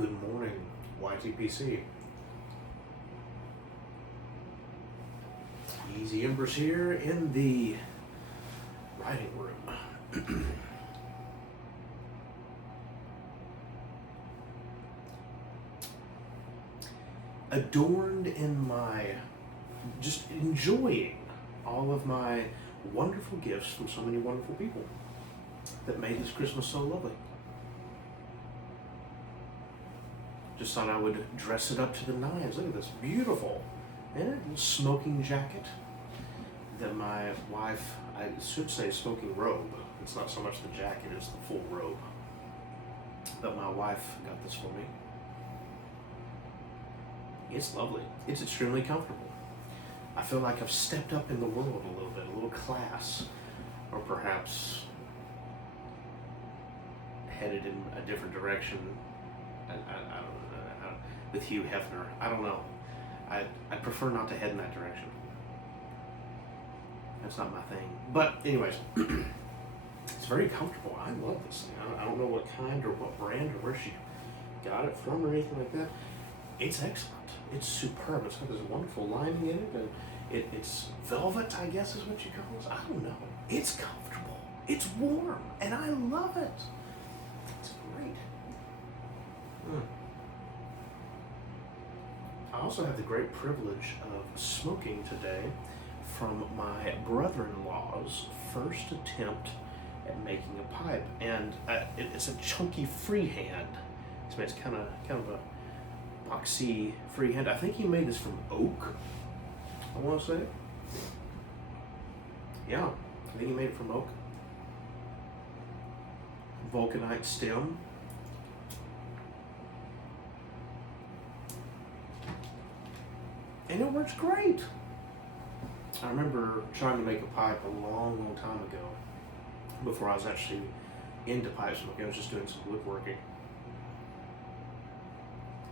Good morning, YTPC. Easy Embers here in the writing room. Adorned in my, just enjoying all of my wonderful gifts from so many wonderful people that made this Christmas so lovely. Just thought I would dress it up to the nines. Look at this beautiful smoking jacket that my wife, I should say smoking robe. It's not so much the jacket, it's the full robe. But my wife got this for me. It's lovely. It's extremely comfortable. I feel like I've stepped up in the world a little bit, a little class, or perhaps headed in a different direction. I don't know, with Hugh Hefner. I don't know. I prefer not to head in that direction. That's not my thing. But anyways, it's very comfortable. I love this thing. I don't know what kind or what brand or where she got it from or anything like that. It's excellent. It's superb. It's got this wonderful lining in it, and it's velvet, I guess is what you call it. I don't know. It's comfortable. It's warm, and I love it. It's great. I also have the great privilege of smoking today from my brother-in-law's first attempt at making a pipe, and it's a chunky freehand. It's kind of a boxy freehand. I think he made this from oak, I want to say. Yeah, I think he made it from oak. Vulcanite stem. And it works great. I remember trying to make a pipe a long time ago, before I was actually into pipe smoking. I was just doing some woodworking.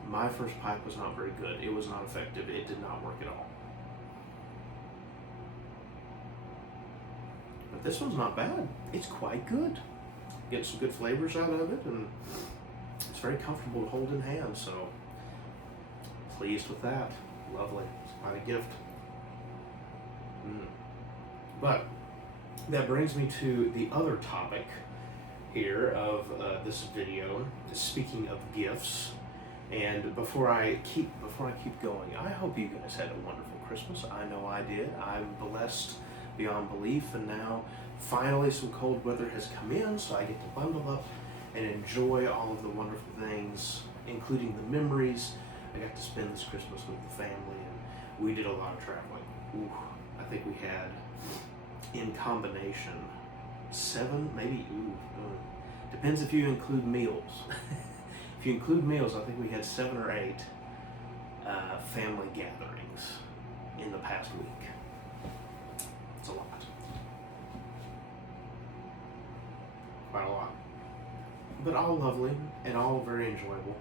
My first pipe was not very good. It was not effective. It did not work at all. But this one's not bad. It's quite good. Get some good flavors out of it, and it's very comfortable to hold in hand, so pleased with that. Lovely. It's quite a gift. But that brings me to the other topic here of this video, speaking of gifts. And before I keep going, I hope you guys had a wonderful Christmas. I know I did. I'm blessed beyond belief, and now finally some cold weather has come in, so I get to bundle up and enjoy all of the wonderful things, including the memories. I got to spend this Christmas with the family, and we did a lot of traveling. Ooh, I think we had, in combination, 7, maybe, depends if you include meals. If you include meals, I think we had 7 or 8 family gatherings in the past week. It's a lot. Quite a lot. But all lovely and all very enjoyable.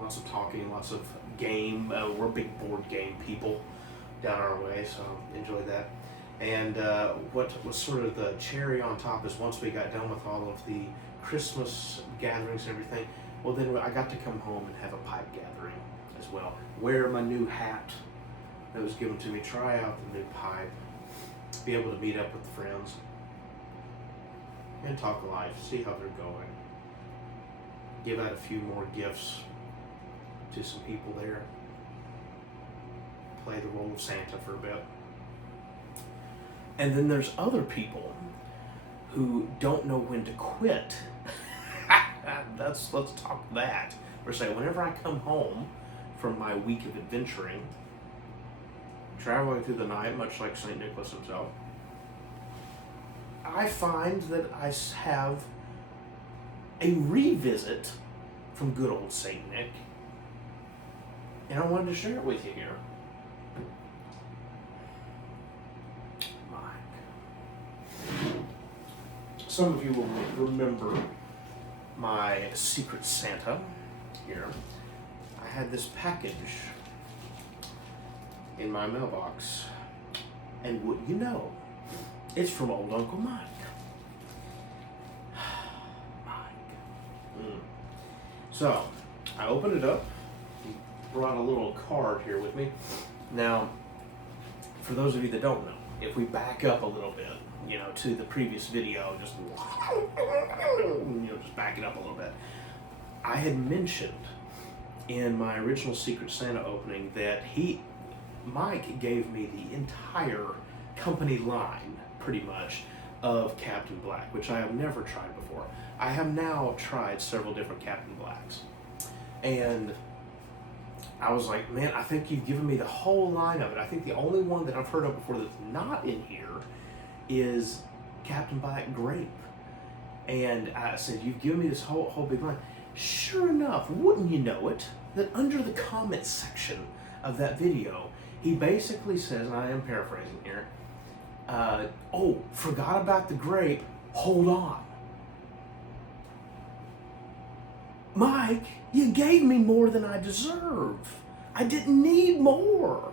Lots of talking, lots of game. We're big board game people down our way, so enjoyed that. And what was sort of the cherry on top is once we got done with all of the Christmas gatherings and everything, well then I got to come home and have a pipe gathering as well. Wear my new hat that was given to me, try out the new pipe, be able to meet up with friends and talk life, see how they're going. Give out a few more gifts to some people there. Play the role of Santa for a bit. And then there's other people who don't know when to quit. Let's talk that. Or say, whenever I come home from my week of adventuring, traveling through the night, much like St. Nicholas himself, I find that I have a revisit from good old St. Nick. And I wanted to share it with you here. Some of you will remember my Secret Santa here. I had this package in my mailbox, and what you know, it's from old Uncle Mike. Mike. So, I opened it up, brought a little card here with me. Now, for those of you that don't know, if we back up a little bit, to the previous video, just back it up a little bit. I had mentioned in my original Secret Santa opening that Mike gave me the entire company line, pretty much, of Captain Black, which I have never tried before. I have now tried several different Captain Blacks. And I was like, man, I think you've given me the whole line of it. I think the only one that I've heard of before that's not in here is Captain Black Grape. And I said, you've given me this whole big line. Sure enough, wouldn't you know it, that under the comments section of that video, he basically says, and I am paraphrasing here, oh, forgot about the grape, hold on. Mike, you gave me more than I deserve. I didn't need more.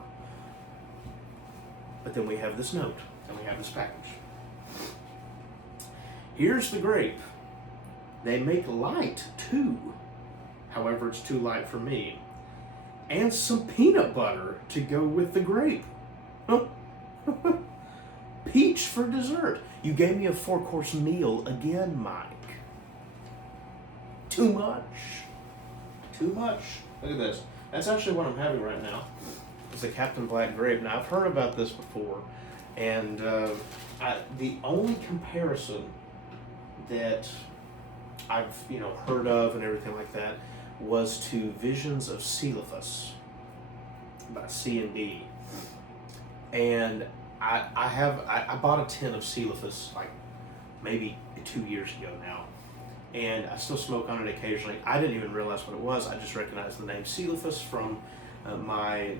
But then we have this note, and we have this package. Here's the grape. They make light too. However, it's too light for me. And some peanut butter to go with the grape. Peach for dessert. You gave me a 4-course meal again, Mike. Too much. Too much. Look at this. That's actually what I'm having right now. It's a Captain Black Grape. Now, I've heard about this before, and the only comparison that I've heard of and everything like that was to Visions of Cephas by C&D. And I bought a tin of Cephas like maybe 2 years ago now. And I still smoke on it occasionally. I didn't even realize what it was. I just recognized the name Cephas from I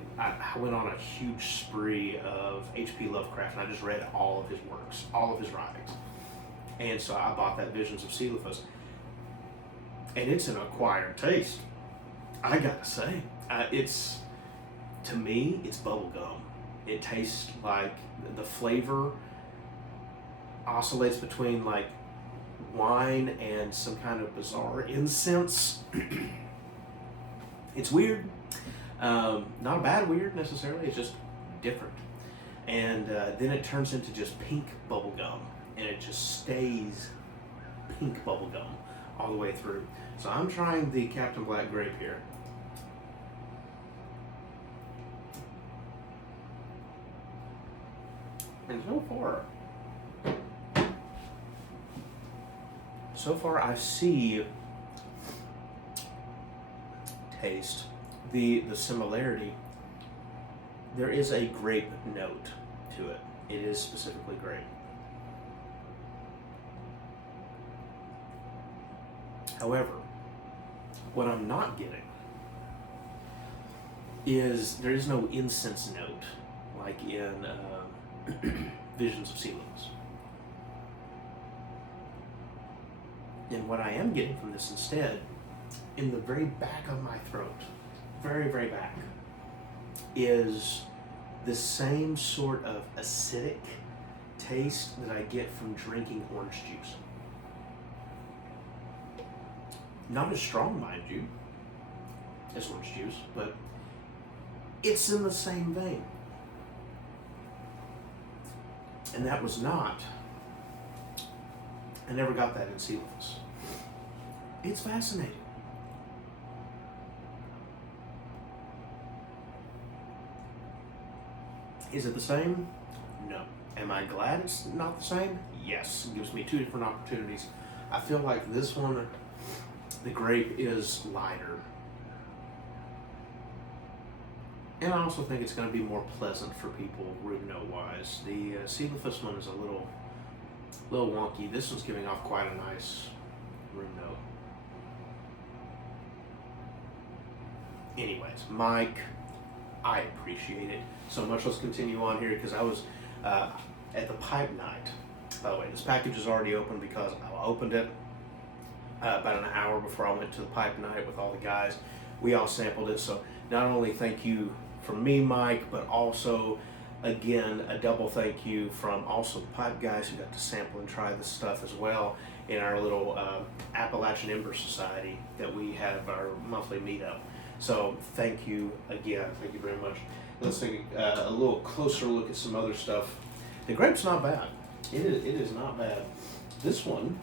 went on a huge spree of H.P. Lovecraft, and I just read all of his works, all of his writings. And so I bought that Visions of Cephas. And it's an acquired taste. I gotta say, to me, it's bubble gum. It tastes like the flavor oscillates between like wine and some kind of bizarre incense. It's weird. Not a bad weird necessarily, it's just different. And then it turns into just pink bubble gum, and it just stays pink bubble gum all the way through. So I'm trying the Captain Black Grape here. And so far I see, taste, the similarity. There is a grape note to it. It is specifically grape. However, what I'm not getting is there is no incense note like in Visions of Cephas. And what I am getting from this instead, in the very back of my throat, very, very back, is the same sort of acidic taste that I get from drinking orange juice. Not as strong, mind you, as orange juice, but it's in the same vein. And that was not, I never got that in Cephas. It's fascinating. Is it the same? No. Am I glad it's not the same? Yes. It gives me two different opportunities. I feel like this one, the grape is lighter. And I also think it's going to be more pleasant for people root note wise. The Cephas one is a little wonky. This one's giving off quite a nice root note. Anyways, Mike, I appreciate it so much. Let's continue on here because I was at the pipe night. By the way, this package is already open because I opened it about an hour before I went to the pipe night with all the guys. We all sampled it. So not only thank you from me, Mike, but also again, a double thank you from also the pipe guys who got to sample and try this stuff as well in our little Appalachian Ember Society that we have our monthly meetup. So thank you again. Thank you very much. Let's take a little closer look at some other stuff. The grape's not bad. It is not bad. This one,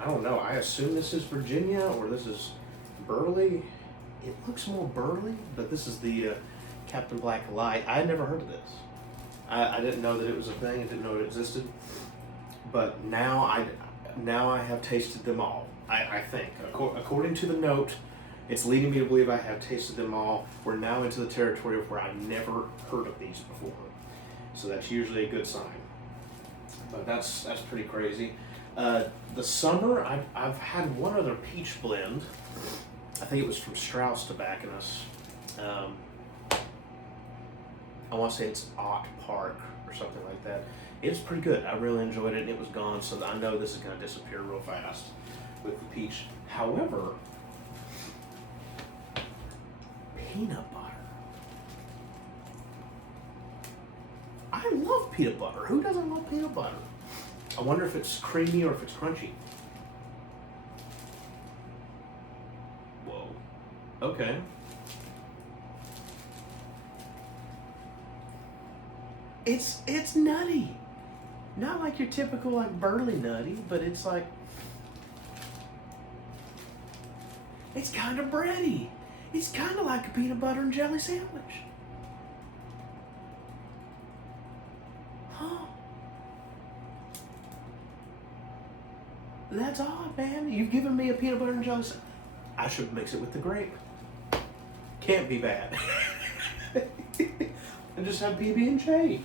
I don't know. I assume this is Virginia or this is Burley. It looks more Burley, but this is the Captain Black Light. I had never heard of this. I didn't know that it was a thing. I didn't know it existed. But now I have tasted them all. I think, according to the note, it's leading me to believe I have tasted them all. We're now into the territory of where I've never heard of these before. So that's usually a good sign. But that's pretty crazy. The summer, I've had one other peach blend. I think it was from Strauss Tobacconist. I want to say it's Ott Park or something like that. It's pretty good. I really enjoyed it, and it was gone, so I know this is going to disappear real fast with the peach. However, peanut butter. I love peanut butter. Who doesn't love peanut butter? I wonder if it's creamy or if it's crunchy. Whoa. Okay. It's nutty. Not like your typical like burley nutty, but it's like it's kind of bready. It's kind of like a peanut butter and jelly sandwich. Huh. That's odd, man. You've given me a peanut butter and jelly sandwich. I should mix it with the grape. Can't be bad. And just have PB&J.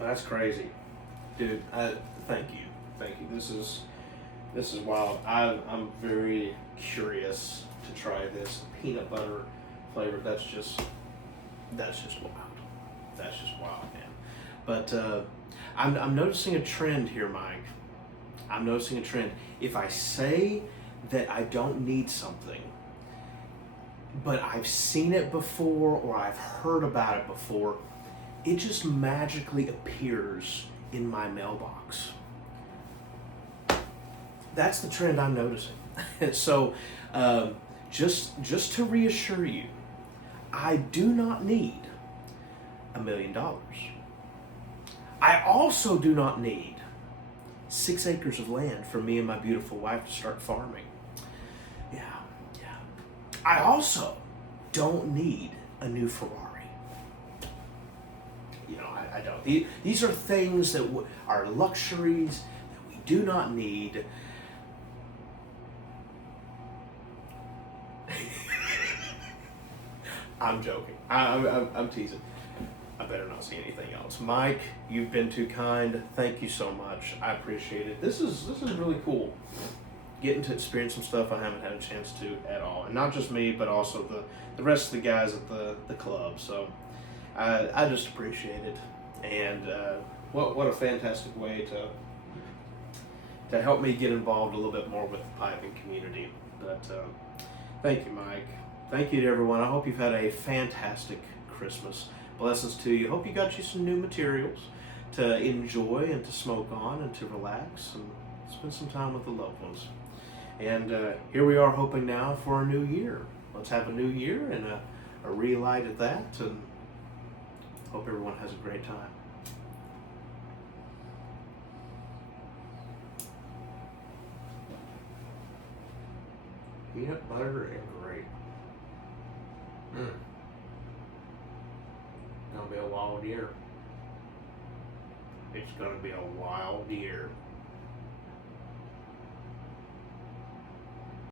That's crazy, dude. Thank you. This is wild. I'm very curious to try this peanut butter flavor. That's just wild. That's just wild, man. But I'm noticing a trend here, Mike. I'm noticing a trend. If I say that I don't need something, but I've seen it before or I've heard about it before, it just magically appears in my mailbox. That's the trend I'm noticing. So just to reassure you, I do not need $1 million. I also do not need 6 acres of land for me and my beautiful wife to start farming. Yeah. I also don't need a new Ferrari. You know, I don't. These are things that are luxuries that we do not need. I'm joking. I'm teasing. I better not see anything else. Mike, you've been too kind. Thank you so much. I appreciate it. This is really cool. Getting to experience some stuff I haven't had a chance to at all. And not just me, but also the rest of the guys at the club. So I just appreciate it. And what a fantastic way to help me get involved a little bit more with the piping community. But thank you, Mike. Thank you to everyone. I hope you've had a fantastic Christmas. Blessings to you. Hope you got you some new materials to enjoy and to smoke on and to relax and spend some time with the loved ones. And here we are hoping now for a new year. Let's have a new year and a relight at that, and hope everyone has a great time. Peanut butter and grape. Gonna be a wild year. It's gonna be a wild year.